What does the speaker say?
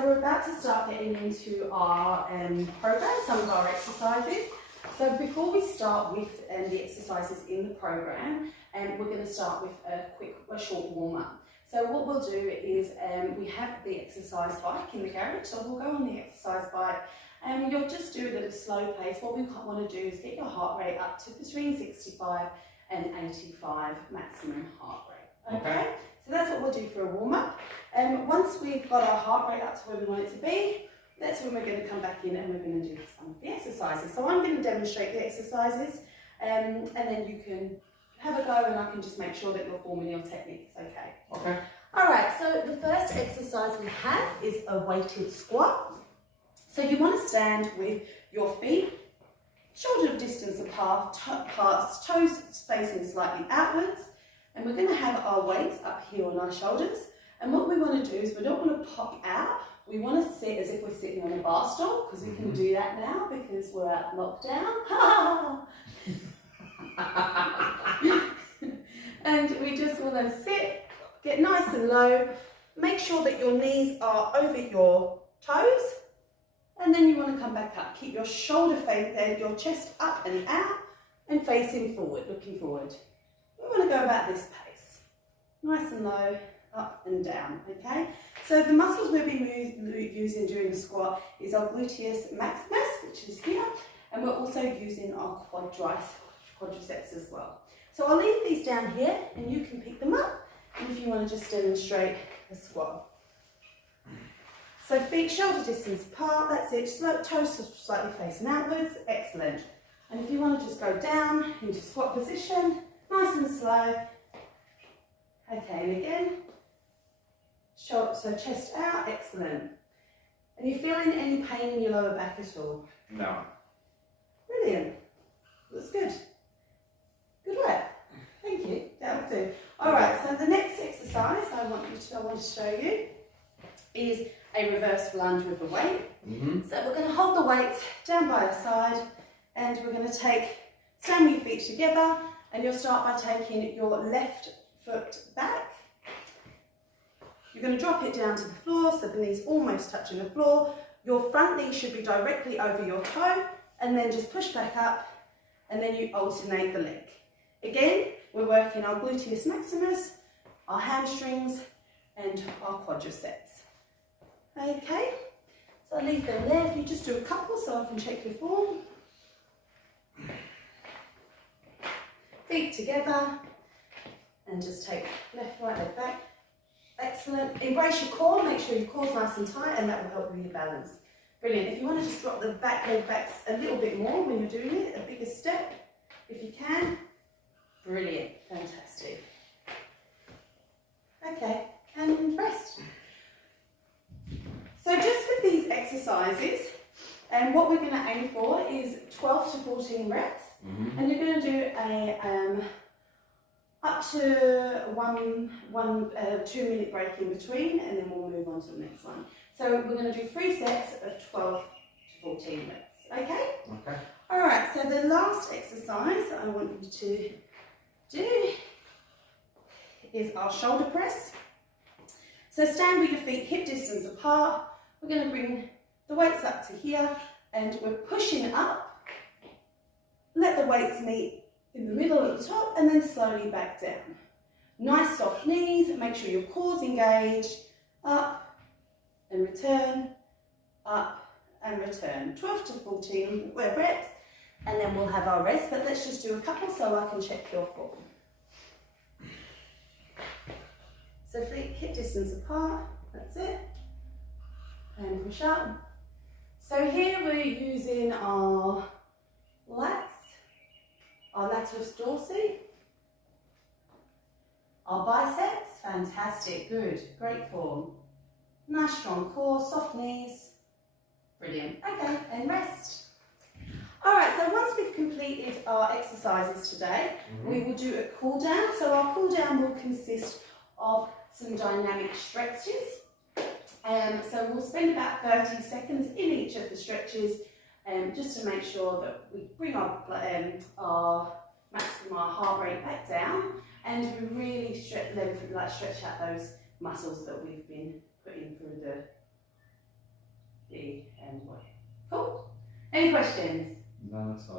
so we're about to start getting into our program, some of our exercises. So before we start with the exercises in the program, we're going to start with a short warm-up. So what we'll do is we have the exercise bike in the garage, so we'll go on the exercise bike and you'll just do it at a slow pace. What we want to do is get your heart rate up to between 65 and 85 maximum heart rate. Okay? So that's what we'll do for a warm-up. Once we've got our heart rate up to where we want it to be, that's when we're going to come back in and we're going to do some of the exercises. So I'm going to demonstrate the exercises and then you can have a go and I can just make sure that your form and your technique is okay. Okay. Alright, so the first exercise we have is a weighted squat. So you want to stand with your feet shoulder distance apart, toes facing slightly outwards, and we're going to have our weights up here on our shoulders. And what we want to do is we don't want to pop out, we want to sit as if we're sitting on a bar stool, because we can do that now because we're out of lockdown. And we just want to sit, get nice and low, make sure that your knees are over your toes, and then you want to come back up. Keep your shoulder face there, your chest up and out, and facing forward, looking forward. We want to go about this pace, nice and low, up and down, okay? So the muscles we'll be using during the squat is our gluteus maximus, which is here, and we're also using our quadriceps as well. So I'll leave these down here and you can pick them up, and if you want to just demonstrate the squat. So feet shoulder distance apart, that's it, toes slightly facing outwards, excellent. And if you want to just go down into squat position, nice and slow. Okay, and again, so chest out, excellent. Are you feeling any pain in your lower back at all? No. Brilliant, that's good. Good work, thank you, that'll do. All right, so the next exercise I want to show you is a reverse lunge with a weight. So we're going to hold the weights down by our side and we're going to stand with your feet together, and you'll start by taking your left foot back. You're going to drop it down to the floor so the knee's almost touching the floor. Your front knee should be directly over your toe, and then just push back up and then you alternate the leg. Again, we're working our gluteus maximus, our hamstrings and our quadriceps. Okay, so I'll leave them there. If you just do a couple so I can check your form. Feet together and just take left, right leg back. Excellent. Embrace your core, make sure your core's nice and tight, and that will help with your balance. Brilliant. If you want to just drop the back leg back a little bit more when you're doing it, a bigger step, if you can. Brilliant. Fantastic. Okay, and rest. So just with these exercises, and what we're going to aim for is 12 to 14 reps, and you're going to do a up to one 2-minute break in between, and then we'll move on to the next one. So we're going to do 3 sets of 12 to 14 reps. Okay? Okay. All right. So the last exercise I want you to do is our shoulder press. So stand with your feet hip distance apart. We're going to bring the weights up to here and we're pushing up. Let the weights meet in the middle at the top and then slowly back down. Nice soft knees, make sure your core's engaged. Up and return, up and return. 12 to 14 reps, and then we'll have our rest, but let's just do a couple so I can check your form. So feet hip distance apart, that's it, and push up. So here we're using our lats, our latissimus dorsi, our biceps, fantastic, good, great form. Nice strong core, soft knees, brilliant. Okay, and rest. All right, so once we've completed our exercises today, we will do a cool down. So our cool down will consist of some dynamic stretches. So we'll spend about 30 seconds in each of the stretches just to make sure that we bring our maximum our heart rate back down, and we really stretch out those muscles that we've been putting through E and Y. Cool? Any questions? None at all.